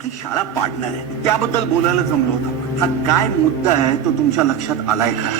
आपली शाळा पाडणार आहे त्याबद्दल बोलायला जमलो होतो. हा काय मुद्दा आहे तो तुमच्या लक्षात आलाय का?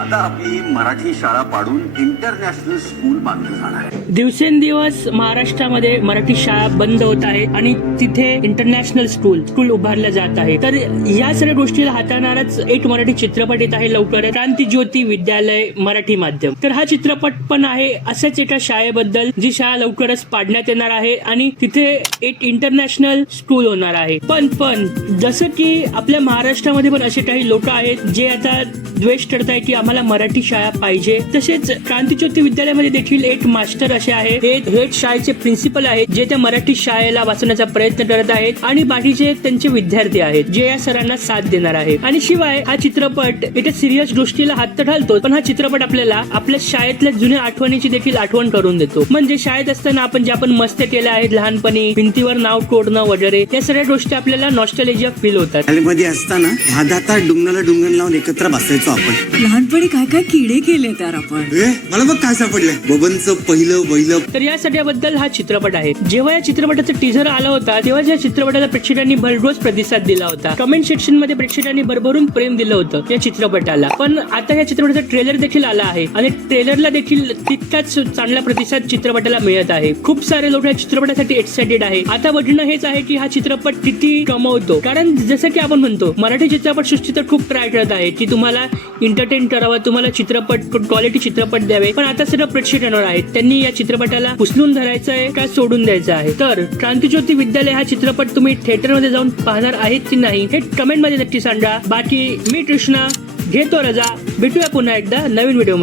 आता आपली मराठी शाळा पाडून इंटरनॅशनल स्कूल बांधलं जाणार आहे. दिवसेंदिवस महाराष्ट्रामध्ये मराठी शाळा बंद होत आहे आणि तिथे इंटरनॅशनल स्कूल उभारल्या जात आहे. तर या सगळ्या गोष्टीला हाताळणारच एक मराठी चित्रपट येत आहे लवकर, क्रांतिज्योती विद्यालय मराठी माध्यम. तर हा चित्रपट पण आहे अशाच एका शाळेबद्दल जी शाळा लवकरच पाडण्यात येणार आहे आणि तिथे एक इंटरनॅशनल स्कूल होणार आहे. पण जसं की आपल्या महाराष्ट्रामध्ये पण असे काही लोक आहेत जे आता द्वेष करताय की आम्हाला मराठी शाळा पाहिजे, तसेच क्रांतिज्योती विद्यालयामध्ये देखील एक मास्टर असे आहेत, हे शाळेचे प्रिन्सिपल आहेत जे त्या मराठी शाळेला वाचवण्याचा प्रयत्न करत आहेत आणि बाकीचे त्यांचे विद्यार्थी आहेत जे या सरांना साथ देणार आहेत. आणि शिवाय हा चित्रपट एका सिरियस गोष्टीला हात तर घालतो, पण हा चित्रपट आपल्याला आपल्या शाळेतल्या जुन्या आठवणीची देखील आठवण करून देतो. म्हणजे शाळेत असताना आपण जे आपण मस्ती केल्या आहेत लहानपणी, भिंतीवर नाव कोरणं वगैरे, या सगळ्या गोष्टी आपल्याला नॉस्टॅल्जिया फील होतात. शाळेमध्ये असताना हातात डुंगणाला डुंगण लावून एकत्र बसायचो आपण. लहानपणी काय काय किडे केले तर आपण. मला बघ काय सापडलंय, बबनचं पहिलं वहिलं. तर या सगळ्याबद्दल हा चित्रपट आहे. जेव्हा या चित्रपटाचा टीझर आला होता तेव्हा या चित्रपटाला प्रेक्षकांनी भरघोस प्रतिसाद दिला होता. कमेंट सेक्शन मध्ये प्रेक्षकांनी भरभरून प्रेम दिलं होतं या चित्रपटाला. पण आता या चित्रपटाचा ट्रेलर देखील आला आहे आणि ट्रेलरला देखील तितकाच चांगला प्रतिसाद चित्रपटाला मिळत आहे. खूप सारे लोक या चित्रपटासाठी एक्साइटेड आहे. आता बघणं हेच आहे की हा चित्रपट किती कमवतो, कारण जसं की आपण म्हणतो मराठी चित्रपट सृष्टी तर खूप ट्राय करत आहे की तुम्हाला एंटरटेन करावं, तुम्हाला चित्रपट क्वालिटी चित्रपट द्यावे. पण आता सगळं प्रेक्षकांवर आहे, त्यांनी या चित्रपटाला उचलून धरायचं आहे का सोडून द्यायचं आहे. तर क्रांतिज्योती विद्यालय हा चित्रपट तुम्ही थिएटरमध्ये जाऊन पाहणार आहेत की नाही हे कमेंट मध्ये नक्की सांगा. बाकी मी कृष्णा घेतो रजा, भेटूया पुन्हा एकदा नवीन व्हिडिओ मध्ये.